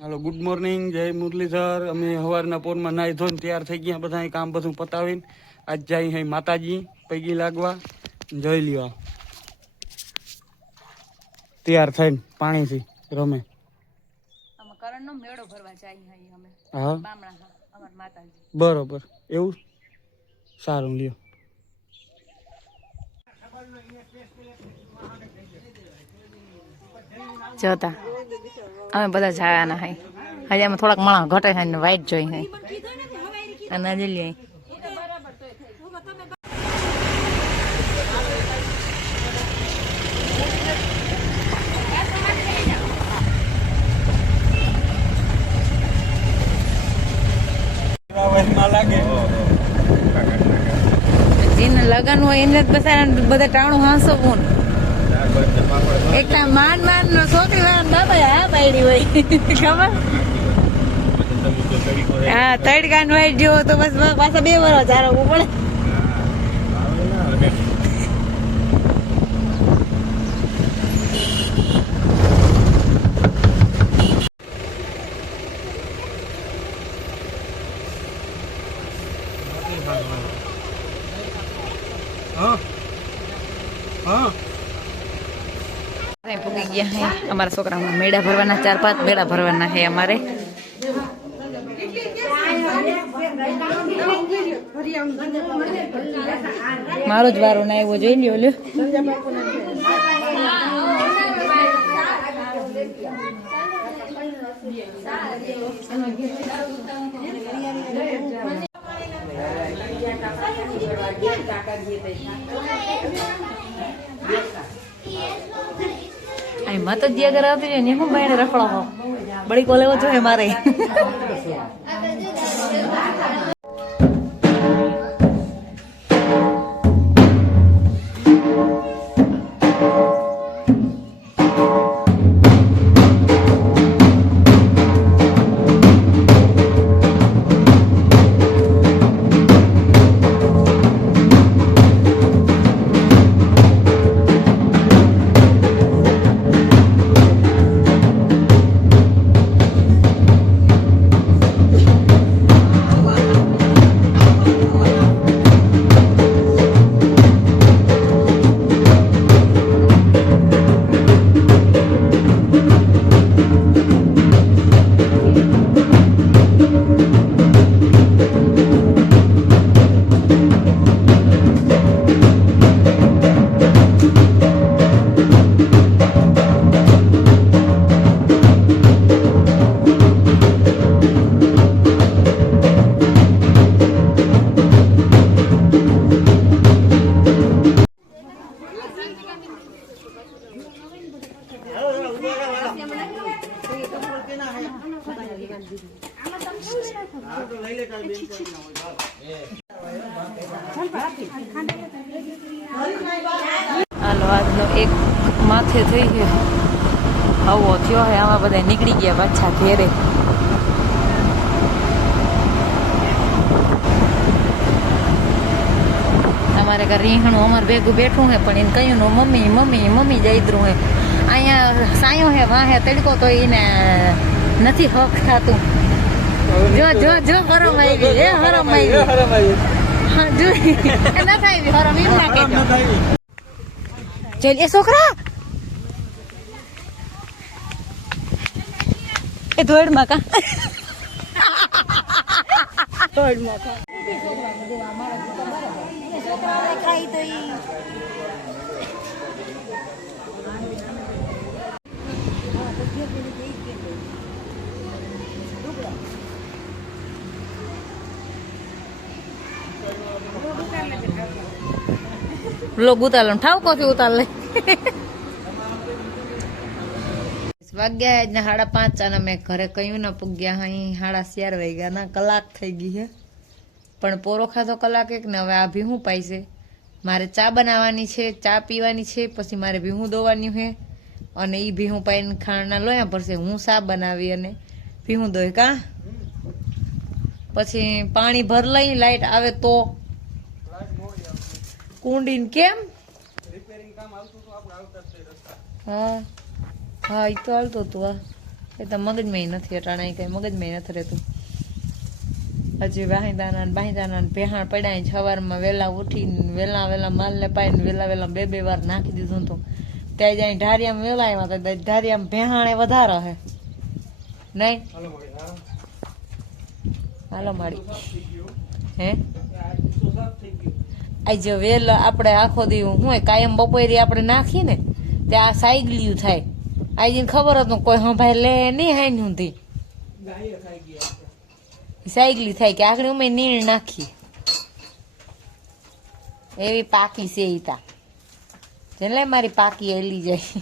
Hello good morning जय मुरलीधर अमे सवारना पोरमा नाई धोઈને तैयार થઈ ગયા બધા કામ બધું પતાવીને આજ જાય હે માતાજી પૈગી લાગવા જોઈ લ્યો તૈયાર થઈને પાણીથી રમે અમે કરણનો મેળો ભરવા જાય હે અમે હા બામણા અમાર માતાજી બરોબર એવું સારું લ્યો જોતા અમે બધા જાવાના હે આજે અમે થોડાક માણસ ઘટે છે ને વાઈટ જોઈ હે અને આજે લઈ જેને લગન હોય એને બધા ટાણું હાંસવું એક માંડ માંડ નો છોકરી વાળા બાબા હા પાડી હોય ખબર હા તડકા નો વાઈટ જેવો તો બસ પાછા 2 વર્ષ ચારવું પડે પૂગી ગયા હે અમારા છોકરાઓના મેળા ભરવાના 4-5 મેળા ભરવાના હે અમારે મારો જ વારો ના આવ્યો જોઈ લ્યો લ્યો मत दिया कर आती है नहीं बैठ रखड़ा हो बड़ी कोले वो जो है हमारे હાલો આજનો એક માથે થઈ ગયો આવો થયો હે આમાં બધા નીકળી ગયા પાછા ઘેરે અમારે ઘર રીંહણું અમારે ભેગું બેઠું હે પણ એને કહ્યું મમ્મી મમ્મી મમ્મી જઈદરું હે અહીંયા સાયો હે વાહે તડકો તો એને નથી હક થતું જો જો જો હરમ આવી હે હરમ આવી હા જો ન થાય હરમ એમ ના કહેજો ચલ એ છોકરા એ ધોળમાં કા ધોળમાં કા ખાઈ તો ઈ लोग उतार लो ठाव कॉफी उतार ले वाग्या ने 5:30 અને મેં ઘરે કયું ન પૂગ્યા હઈ 4:30 વાગ્યા ના કલાક થઈ ગઈ હે પણ પોરો ખાધો કલાક એક ને હવે આ ભીહું પાઈ છે મારે ચા બનાવવાની છે ચા પીવાની છે પછી મારે ભીહું દોવાની છે અને ઈ ભીહું પાઈને ખાણના લોયા પડશે હું ચા બનાવી અને ભીહું દોય કા પછી પાણી ભર લઈ લાઈટ આવે તો કુંડીન કેમ રિપેરિંગ કામ આવતું તો આપણે આવતા જ રસ્તા હા હા ઈ તો હાલતો તો એ તો મગજમાં નથી અટાણા કઈ મગજમાં નથી રહેતું. હજી બાહીદાના ભેહાણ પડ્યા સવારમાં વહેલા ઉઠીને વેલા માલને પાઈને વેલા બે વાર નાખી દીધું હતું. ત્યાં જાય ઢારિયામાં વેલા આવ્યા હતા, ઢારિયામાં ભેહાણે વધારે હે નહીં. હાલો માડી હે આજે વેલ આપણે આખો દી હું કાયમ બપોરે આપણે નાખીએ ને ત્યાં સાયગલિયું થાય. આજે ખબર હતું કોઈ ભાઈ લે નહીં હાઈ ઊંધી સાયગલી થાય કે આખરે અમે નીણ નાખી એવી પાકી છે ઈતા જેને મારી પાકી એલી જાય.